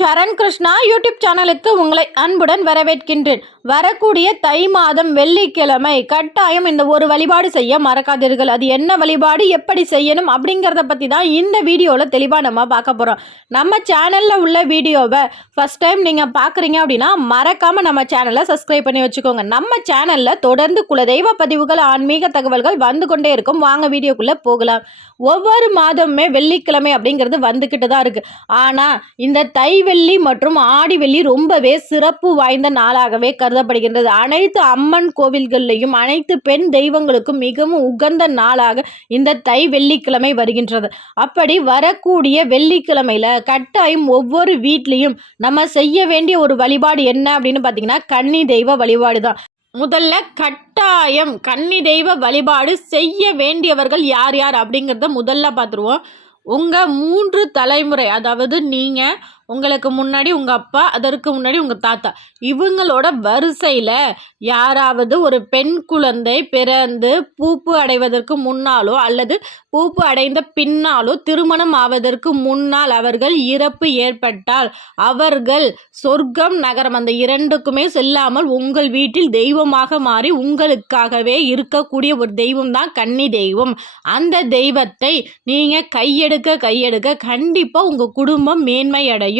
சரண் Krishna YouTube சேனலுக்கு உங்களை அன்புடன் வரவேற்கின்றேன். வரக்கூடிய தை மாதம் வெள்ளிக்கிழமை கட்டாயம் இந்த ஒரு வழிபாடு செய்ய மறக்காதீர்கள். அது என்ன வழிபாடு, எப்படி செய்யணும் அப்படிங்கிறத பற்றி தான் இந்த வீடியோவில் தெளிவாக நம்ம பார்க்க போகிறோம். நம்ம சேனலில் உள்ள வீடியோவை ஃபஸ்ட் டைம் நீங்கள் பார்க்குறீங்க அப்படின்னா மறக்காமல் நம்ம சேனலை சப்ஸ்கிரைப் பண்ணி வச்சுக்கோங்க. நம்ம சேனலில் தொடர்ந்து குலதெய்வ பதிவுகள், ஆன்மீக தகவல்கள் வந்து கொண்டே இருக்கும். வாங்க வீடியோக்குள்ளே போகலாம். ஒவ்வொரு மாதமுமே வெள்ளிக்கிழமை அப்படிங்கிறது வந்துக்கிட்டு தான் இருக்குது. ஆனால் இந்த தை வெள்ளி மற்றும் ஆடி வெள்ளி ரொம்பவே சிறப்பு வாய்ந்த நாளாகவே கருதப்படுகின்றது. அனைத்து அம்மன் கோவில்கள்லையும் அனைத்து பெண் தெய்வங்களுக்கும் மிகவும் உகந்த நாளாக இந்த தை வெள்ளிக்கிழமை வருகின்றது. அப்படி வரக்கூடிய வெள்ளிக்கிழமையில கட்டாயம் ஒவ்வொரு வீட்லையும் நம்ம செய்ய வேண்டிய ஒரு வழிபாடு என்ன அப்படின்னு பார்த்தீங்கன்னா கன்னி தெய்வ வழிபாடு தான். முதல்ல கட்டாயம் கன்னி தெய்வ வழிபாடு செய்ய வேண்டியவர்கள் யார் யார் அப்படிங்கிறத முதல்ல பார்த்துருவோம். உங்கள் 3 தலைமுறை, அதாவது நீங்கள், உங்களுக்கு முன்னாடி உங்கள் அப்பா, அதற்கு முன்னாடி உங்கள் தாத்தா, இவங்களோட வரிசையில் யாராவது ஒரு பெண் குழந்தை பிறந்து பூப்பு அடைவதற்கு முன்னாலோ அல்லது பூப்பு அடைந்த பின்னாலோ திருமணம் ஆவதற்கு முன்னால் அவர்கள் இறப்பு ஏற்பட்டால் அவர்கள் சொர்க்கம் நகரம் அந்த இரண்டுக்குமே செல்லாமல் உங்கள் வீட்டில் தெய்வமாக மாறி உங்களுக்காகவே இருக்கக்கூடிய ஒரு தெய்வம் தான் கன்னி தெய்வம். அந்த தெய்வத்தை நீங்கள் கையெடுக்க கண்டிப்பாக உங்கள் குடும்பம் மேன்மை அடையும்.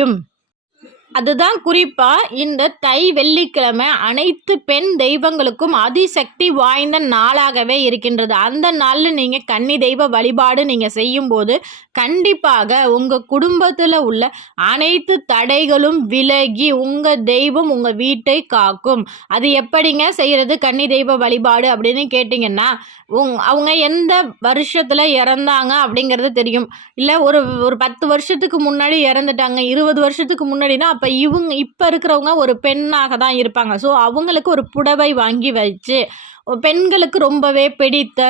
அதுதான் குறிப்பாக இந்த தை வெள்ளிக்கிழமை அனைத்து பெண் தெய்வங்களுக்கும் அதிசக்தி வாய்ந்த நாளாகவே இருக்கின்றது. அந்த நாளில் நீங்கள் கன்னி தெய்வ வழிபாடு நீங்கள் செய்யும்போது கண்டிப்பாக உங்கள் குடும்பத்தில் உள்ள அனைத்து தடைகளும் விலகி உங்கள் தெய்வம் உங்கள் வீட்டை காக்கும். அது எப்படிங்க செய்கிறது கன்னி தெய்வ வழிபாடு அப்படின்னு கேட்டிங்கன்னா, அவங்க எந்த வருஷத்தில் இறந்தாங்க அப்படிங்கிறது தெரியும். இல்லை ஒரு 10 வருஷத்துக்கு முன்னாடி இறந்துட்டாங்க, 20 வருஷத்துக்கு முன்னாடினா அப்போ இப்போ இருக்கிறவங்க ஒரு பெண்ணாக தான் இருப்பாங்க. ஸோ அவங்களுக்கு ஒரு புடவை வாங்கி வச்சு, பெண்களுக்கு ரொம்பவே பிடித்த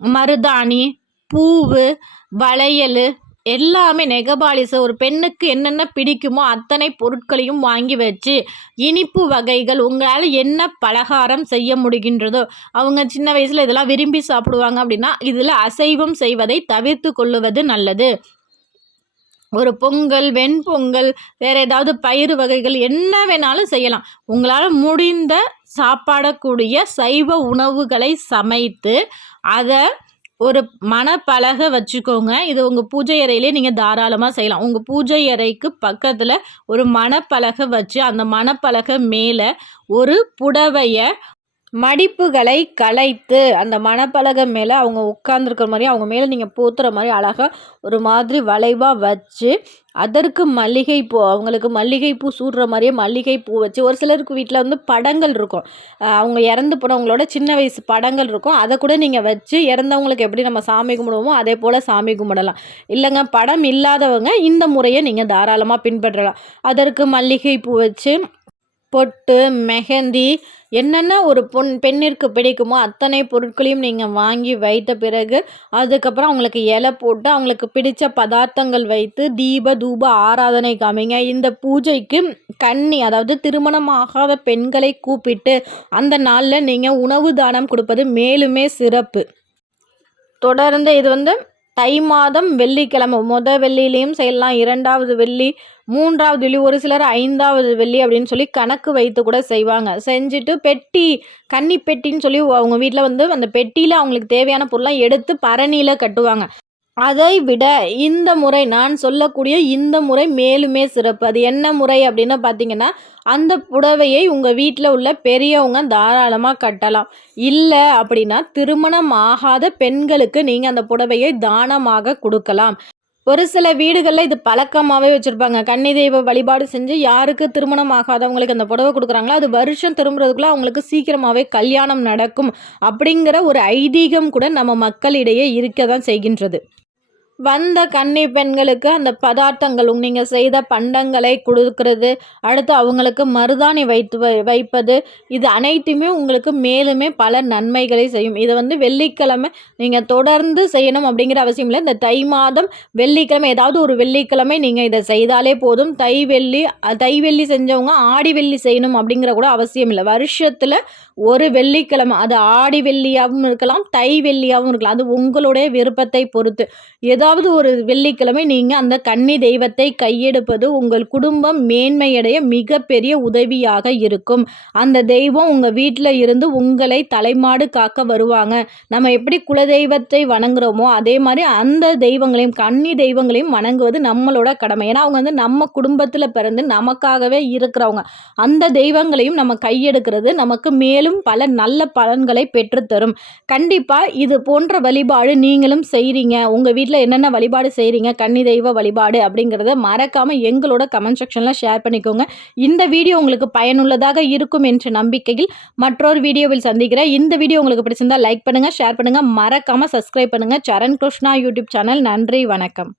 மருதாணி, பூவு, வளையல் எல்லாமே, நெகபாலிசு, ஒரு பெண்ணுக்கு என்னென்ன பிடிக்குமோ அத்தனை பொருட்களையும் வாங்கி வச்சு, இனிப்பு வகைகள் உங்களால் என்ன பலகாரம் செய்ய முடிகின்றதோ, அவங்க சின்ன வயசில் இதெல்லாம் விரும்பி சாப்பிடுவாங்க அப்படின்னா இதில் அசைவம் செய்வதை தவிர்த்து கொள்ளுவது நல்லது. ஒரு பொங்கல், வெண்பொங்கல், வேறு ஏதாவது பயிறு வகைகள் என்ன வேணாலும் செய்யலாம். உங்களால் முடிந்த சாப்பாடக்கூடிய சைவ உணவுகளை சமைத்து அதை ஒரு மணப்பலகை வச்சுக்கோங்க. இது உங்கள் பூஜை அறையிலே நீங்கள் தாராளமாக செய்யலாம். உங்கள் பூஜை அறைக்கு பக்கத்தில் ஒரு மணப்பலகை வச்சு அந்த மணப்பலகை மேலே ஒரு புடவையை மடிப்புகளை கலைத்து அந்த மணப்பலகை மேலே அவங்க உட்கார்ந்துருக்கிற மாதிரி அவங்க மேலே நீங்கள் போத்துற மாதிரி அழகாக ஒரு மாதிரி வளைவாக வச்சு, அதற்கு மல்லிகைப்பூ, அவங்களுக்கு மல்லிகைப்பூ சூடுற மாதிரியே மல்லிகைப்பூ வச்சு, ஒரு சிலருக்கு வீட்டில் வந்து படங்கள் இருக்கும், அவங்க இறந்து போனவங்களோட சின்ன வயசு படங்கள் இருக்கும், அதை கூட நீங்கள் வச்சு இறந்தவங்களுக்கு எப்படி நம்ம சாமி கும்பிடுவோமோ அதே போல் சாமி கும்பிடலாம். இல்லைங்க படம் இல்லாதவங்க இந்த முறையை நீங்கள் தாராளமாக பின்பற்றலாம். அதற்கு மல்லிகைப்பூ வச்சு பொட்டு, மெஹந்தி, என்னென்ன ஒரு பெண்ணிற்கு பிடிக்குமோ அத்தனை பொருட்களையும் நீங்கள் வாங்கி வைத்த பிறகு அதுக்கப்புறம் அவங்களுக்கு இலை போட்டு அவங்களுக்கு பிடித்த பதார்த்தங்கள் வைத்து தீப தூப ஆராதனை காமிங்க. இந்த பூஜைக்கு கன்னி, அதாவது திருமணமாகாத பெண்களை கூப்பிட்டு அந்த நாளில் நீங்கள் உணவு தானம் கொடுப்பது மேலுமே சிறப்பு. தொடர்ந்து இது வந்து தை மாதம் வெள்ளிக்கிழமை வெள்ளியிலையும் செய்யலாம், 2வது வெள்ளி, 3வது வெள்ளி, ஒரு சிலர் 5வது வெள்ளி அப்படின்னு சொல்லி கணக்கு வைத்து கூட செய்வாங்க. செஞ்சுட்டு பெட்டி, கன்னி பெட்டின்னு சொல்லி அவங்க வீட்டில் வந்து அந்த பெட்டியில் அவங்களுக்கு தேவையான பொருளாக எடுத்து பரணியில் கட்டுவாங்க. அதை விட இந்த முறை, நான் சொல்லக்கூடிய இந்த முறை மேலுமே சிறப்பு. அது என்ன முறை அப்படின்னு பார்த்தீங்கன்னா, அந்த புடவையை உங்கள் வீட்டில் உள்ள பெரியவங்க தாராளமாக கட்டலாம். இல்லை அப்படின்னா திருமணம் ஆகாத பெண்களுக்கு நீங்கள் அந்த புடவையை தானமாக கொடுக்கலாம். ஒரு சில வீடுகளில் இது பழக்கமாகவே வச்சுருப்பாங்க. கன்னி தெய்வ வழிபாடு செஞ்சு யாருக்கு திருமணம் ஆகாதவங்களுக்கு அந்த புடவை கொடுக்குறாங்களோ அது வருஷம் திரும்புறதுக்குள்ளே அவங்களுக்கு சீக்கிரமாகவே கல்யாணம் நடக்கும் அப்படிங்கிற ஒரு ஐதீகம் கூட நம்ம மக்களிடையே இருக்க தான் செய்கின்றது. வந்த கன்னி பெண்களுக்கு அந்த பதார்த்தங்கள் நீங்கள் செய்த பண்டங்களை கொடுக்கறது, அடுத்து அவங்களுக்கு மருதாணி வைப்பது, இது அனைத்துமே உங்களுக்கு மேலுமே பல நன்மைகளை செய்யும். இதை வந்து வெள்ளிக்கிழமை நீங்கள் தொடர்ந்து செய்யணும் அப்படிங்கிற அவசியம் இல்லை. இந்த தை மாதம் வெள்ளிக்கிழமை, ஏதாவது ஒரு வெள்ளிக்கிழமை நீங்கள் இதை செய்தாலே போதும். தை வெள்ளி செஞ்சவங்க ஆடி வெள்ளி செய்யணும் அப்படிங்கிற கூட அவசியம் இல்லை. வருஷத்தில் ஒரு வெள்ளிக்கிழமை, அது ஆடி வெள்ளியாகவும் இருக்கலாம், தை வெள்ளியாகவும் இருக்கலாம். அது உங்களுடைய விருப்பத்தை பொறுத்து. ஏதாவது ஒரு வெள்ளிக்கிழமை நீங்கள் அந்த கன்னி தெய்வத்தை கையெடுப்பது உங்கள் குடும்பம் மேன்மையடைய மிகப்பெரிய உதவியாக இருக்கும். அந்த தெய்வம் உங்கள் வீட்டில் இருந்து உங்களை தலைமாடு காக்க வருவாங்க. நம்ம எப்படி குலதெய்வத்தை வணங்குறோமோ அதே மாதிரி அந்த தெய்வங்களையும் கன்னி தெய்வங்களையும் வணங்குவது நம்மளோட கடமை. ஏன்னா அவங்க வந்து நம்ம குடும்பத்தில் பிறந்து நமக்காகவே இருக்கிறவங்க. அந்த தெய்வங்களையும் நம்ம கையெடுக்கிறது நமக்கு மேலும் பல நல்ல பலன்களை பெற்றுத்தரும். கண்டிப்பாக இது போன்ற வழிபாடு நீங்களும் செய்கிறீங்க, உங்கள் வீட்டில் என்னென்ன வழிபாடு செய்கிறீங்க கன்னி தெய்வ வழிபாடு அப்படிங்கிறத மறக்காமல் எங்களோட கமெண்ட் செக்ஷனில் ஷேர் பண்ணிக்கோங்க. இந்த வீடியோ உங்களுக்கு பயனுள்ளதாக இருக்கும் என்ற நம்பிக்கையில் மற்றொரு வீடியோவில் சந்திக்கிறேன். இந்த வீடியோ உங்களுக்கு பிடிச்சிருந்தா லைக் பண்ணுங்கள், ஷேர் பண்ணுங்கள், மறக்காமல் சப்ஸ்கிரைப் பண்ணுங்கள். சரண் கிருஷ்ணா யூடியூப் சேனல். நன்றி, வணக்கம்.